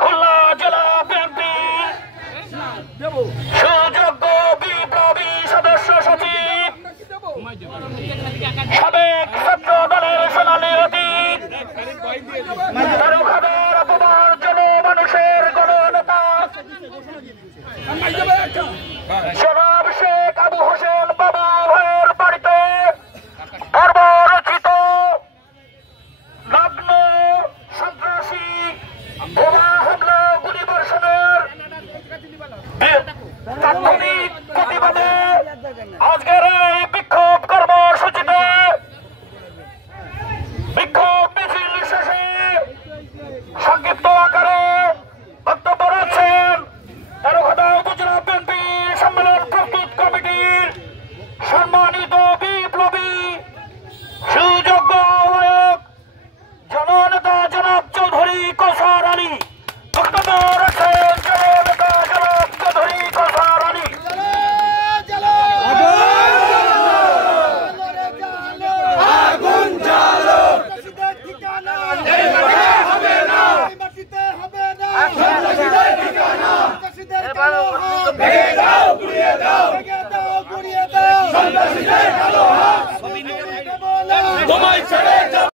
খুলনা জেলা বিএনপি সুযোগ্য বিপ্লবী সদস্য সচিব সাবেক ছাত্র দলের সোনালী অতীত তারুখাদার অপমান জনমানুষের গণনেতা জনাব শেখ আবু হোসেন বাবু ভাইয়ের বাড়িতে বর্বরচিত নগ্ন সন্ত্রাসী বোমা হামলা গুলিবর্ষণের তাৎক্ষণিক প্রতিবাদে আজকের এই বিক্ষোভ কর্মসূচিতে বিক্ষোভ মিছিল শেষে সংক্ষিপ্ত আকারে বক্তব্য রাখছেন তারুখাদা উপজেলা বিএনপি সম্মেলন প্রস্তুত কমিটির সম্মানিত বিপ্লবী সুযোগ্য আহ্বায়ক জননেতা জনাব চৌধুরী কৌসার আলী। বক্তব্য রাখছেন জননেতা জনাব চৌধুরী কৌসার আলী। আগুন জ্বালো তোমায় ছেড়ে